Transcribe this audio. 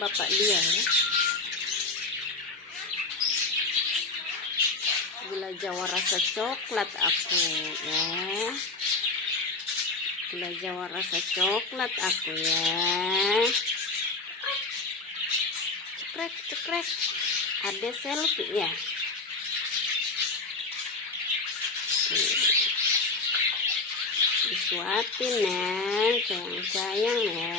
bapak dia ya. Gula Jawa rasa coklat aku ya. Gula Jawa rasa coklat aku ya. Cekrek cekrek. Ada selfie ya. Disuapin ya, sayang-sayang ya.